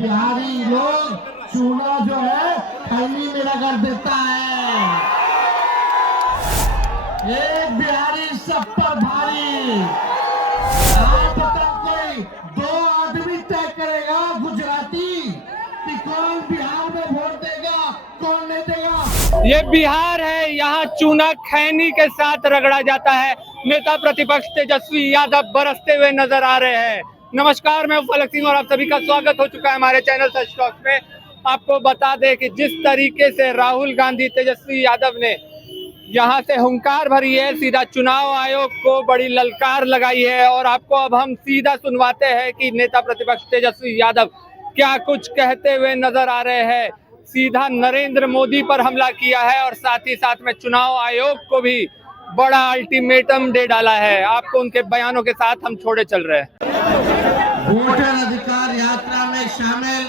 बिहारी लोग चूना जो है थैली में रगड़ देता है। एक बिहारी सब पर भारी। आप बताओ, कोई दो आदमी तय करेगा गुजराती कि कौन बिहार में वोट देगा, कौन नहीं देगा। ये बिहार है, यहाँ चूना खैनी के साथ रगड़ा जाता है। नेता प्रतिपक्ष तेजस्वी यादव बरसते हुए नजर आ रहे हैं। नमस्कार, मैं फलक सिंह और आप सभी का स्वागत हो चुका है हमारे चैनल सच टॉक में। आपको बता दें कि जिस तरीके से राहुल गांधी तेजस्वी यादव ने यहाँ से हुंकार भरी है, सीधा चुनाव आयोग को बड़ी ललकार लगाई है। और आपको अब हम सीधा सुनवाते हैं कि नेता प्रतिपक्ष तेजस्वी यादव क्या कुछ कहते हुए नजर आ रहे हैं। सीधा नरेंद्र मोदी पर हमला किया है और साथ ही साथ में चुनाव आयोग को भी बड़ा अल्टीमेटम दे डाला है। आपको उनके बयानों के साथ हम छोड़े चल रहे हैं। वोटर अधिकार यात्रा में शामिल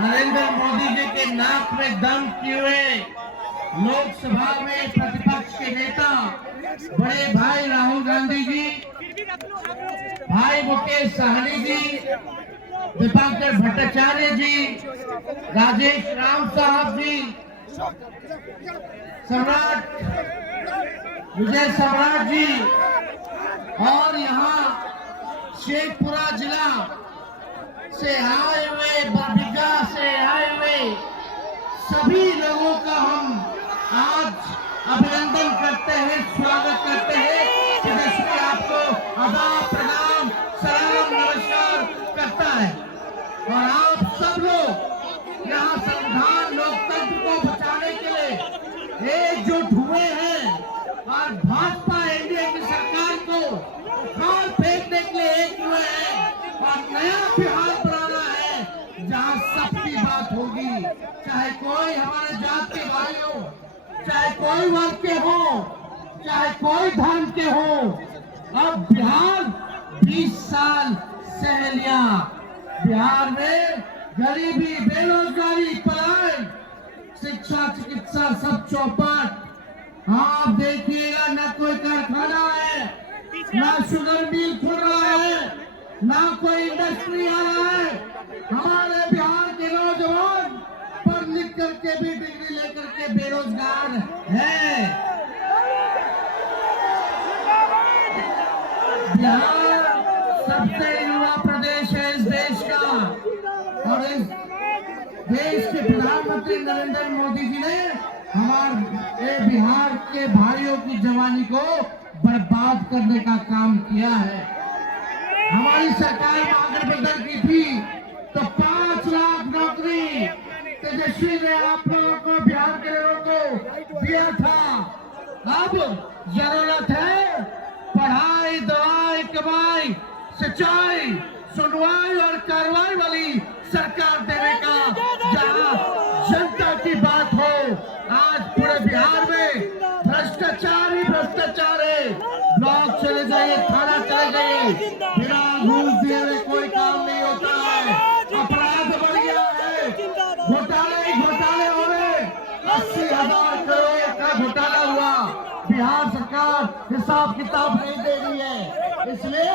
नरेंद्र मोदी जी के नाक में दम किए लोकसभा में प्रतिपक्ष के नेता बड़े भाई राहुल गांधी जी, भाई मुकेश सहनी जी, दीपांकर भट्टाचार्य जी, राजेश राम साहब जी, सम्राट विजय सम्राट जी और यहाँ शेखपुरा जिला से आए हुए, बरबीघा से आए हुए सभी लोगों का हम आज अभिनंदन करते हैं, स्वागत करते हैं। तेजस्वी आपको आदाब, प्रणाम, सलाम, नमस्कार करता है। और आप सब लोग यहाँ संविधान लोकतंत्र को बचाने के लिए एकजुट हुए हैं और भाजपा एनडीए की सरकार को खाल फेंकने के लिए एक हुए हैं और नया बिहार बनाना है जहाँ सबकी बात होगी, चाहे कोई हमारे जात के भाई हो, चाहे कोई वर्ग के हो, चाहे कोई धर्म के हो। अब बिहार 20 साल सह लिया। बिहार में गरीबी, बेरोजगारी, पलायन, शिक्षा, चिकित्सा सब चौपट। आप देखिएगा, न कोई कारखाना है, ना शुगर मिल खुल रहा है, ना कोई इंडस्ट्री आ रहा है। हमारे बिहार के नौजवान पढ़ लिख करके भी डिग्री लेकर के बेरोजगार है। बिहार सबसे युवा प्रदेश है इस देश का और इस देश के प्रधानमंत्री नरेंद्र मोदी जी ने हमारे बिहार के भाइयों की जवानी को बर्बाद करने का काम किया है। हमारी सरकार महागठबंधन की थी तो 5 लाख नौकरी तेजस्वी ने आप लोगों को, बिहार के लोगों को दिया था। अब जरूरत है पढ़ाई, दवाई, कमाई, सच्चाई, सुनवाई और कार्रवाई वाली सरकार देने का, जहां जनता की बात हो। आज पूरे बिहार में भ्रष्टाचार ही भ्रष्टाचार है। ब्लॉक चले जाइए, थाना चले जाइए, बिना घूस दिए हुए कोई काम नहीं होता है। अपराध बढ़ गया है, घोटाले ही घोटाले हो रहे। 80,000 करोड़ का घोटाला हुआ। बिहार सरकार हिसाब किताब नहीं दे रही है, इसलिए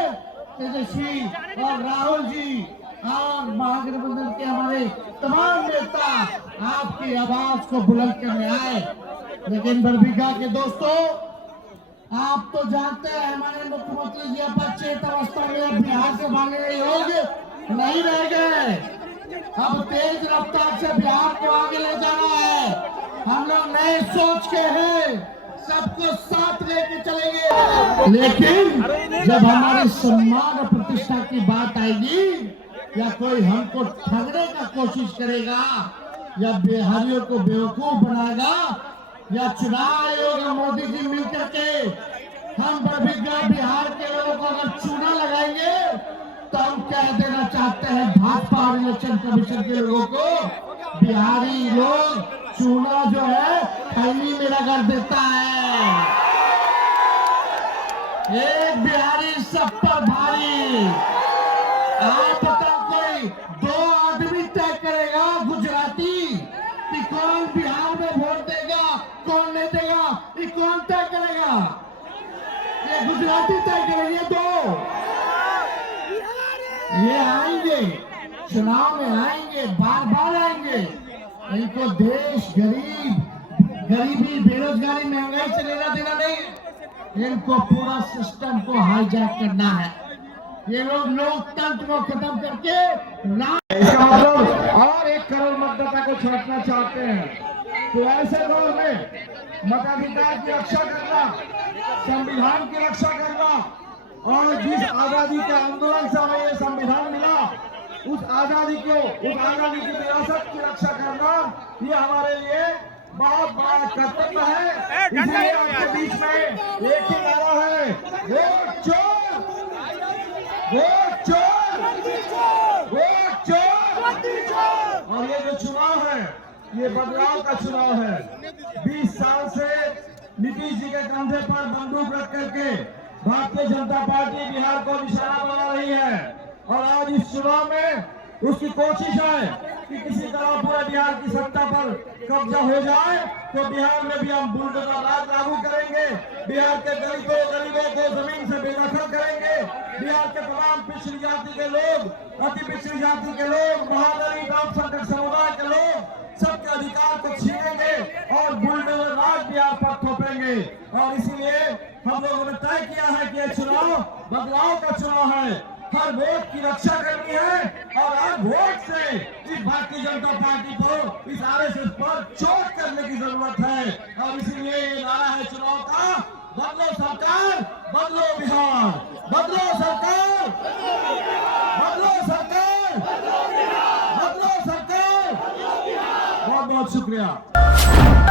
तेजस्वी और राहुल जी और महागठबंधन के हमारे तमाम नेता आपकी आवाज को बुलंद करने आए। लेकिन बरबीघा के दोस्तों, आप तो जानते हैं हमारे मुख्यमंत्री जी अब चेत अवस्था में बिहार से भागने योग्य नहीं रह गए। अब तेज रफ्तार से बिहार को आगे ले जाना है। हम लोग नए सोच के हैं, सबको साथ लेके चलेंगे। लेकिन जब हमारे सम्मान और प्रतिष्ठा की बात आएगी या कोई हमको ठगने का कोशिश करेगा या बिहारियों को बेवकूफ बनाएगा या चुनाव आयोग और मोदी जी मिलकर के हम बरबीघा बिहार के लोगों को अगर चूना लगाएंगे तो हम कह देना चाहते हैं भाजपा और इलेक्शन कमीशन के लोगों को, बिहारी लोग चूना जो है थैली में रगड़ देता है। एक बिहारी सब पर भारी। आप बताओ, कोई दो आदमी तय करेगा गुजराती कि कौन बिहार में वोट देगा, कौन नहीं देगा। ये कौन तय करेगा? ये गुजराती तय करेंगे। दो ये आएंगे चुनाव में आएंगे, बार बार आएंगे। इनको देश, गरीबी, बेरोजगारी, महंगाई से लेना देना नहीं। इनको पूरा सिस्टम को हाईजैक करना है। ये लोग लोकतंत्र को खत्म करके इसका मतलब और 1 करोड़ मतदाता को छांटना चाहते हैं। तो ऐसे दौर में मताधिकार की रक्षा करना, संविधान की रक्षा करना और जिस आजादी के आंदोलन से हमें ये संविधान मिला, उस आजादी की विरासत की रक्षा करना, ये हमारे लिए बहुत बड़ा कर्तव्य है। इसलिए आपके बीच में एक ही नारा है, वोट चोर, वोट चोर, वोट चोर। और ये जो चुनाव है, ये बदलाव का चुनाव है। 20 साल से नीतीश जी के कंधे पर बंदूक रख करके भारतीय जनता पार्टी बिहार को निशाना बना रही है। और आज इस चुनाव में उसकी कोशिश है कि किसी तरह पूरा बिहार की सत्ता पर कब्जा हो जाए, तो बिहार में भी हम बुलडोजर राज लागू करेंगे। बिहार के गरीबों को जमीन से बेदखल करेंगे। बिहार के तमाम पिछड़ी जाति के लोग, अति पिछड़ी जाति के लोग, महादलित अल्पसंख्यक समुदाय के लोग, सबके अधिकार को छीनेंगे और बुलडोजर राज बिहार पर थोपेंगे। और इसीलिए हम लोगों ने तय किया है कि यह चुनाव बदलाव का चुनाव है। हर वोट की रक्षा करनी है और हर वोट से इस भारतीय जनता पार्टी को, इस आरएसएस पर चोट करने की जरूरत है। और इसीलिए ये नारा है चुनाव का, बदलो सरकार, बदलो बिहार, बदलो सरकार, बदलो सरकार, बदलो सरकार। बहुत बहुत शुक्रिया।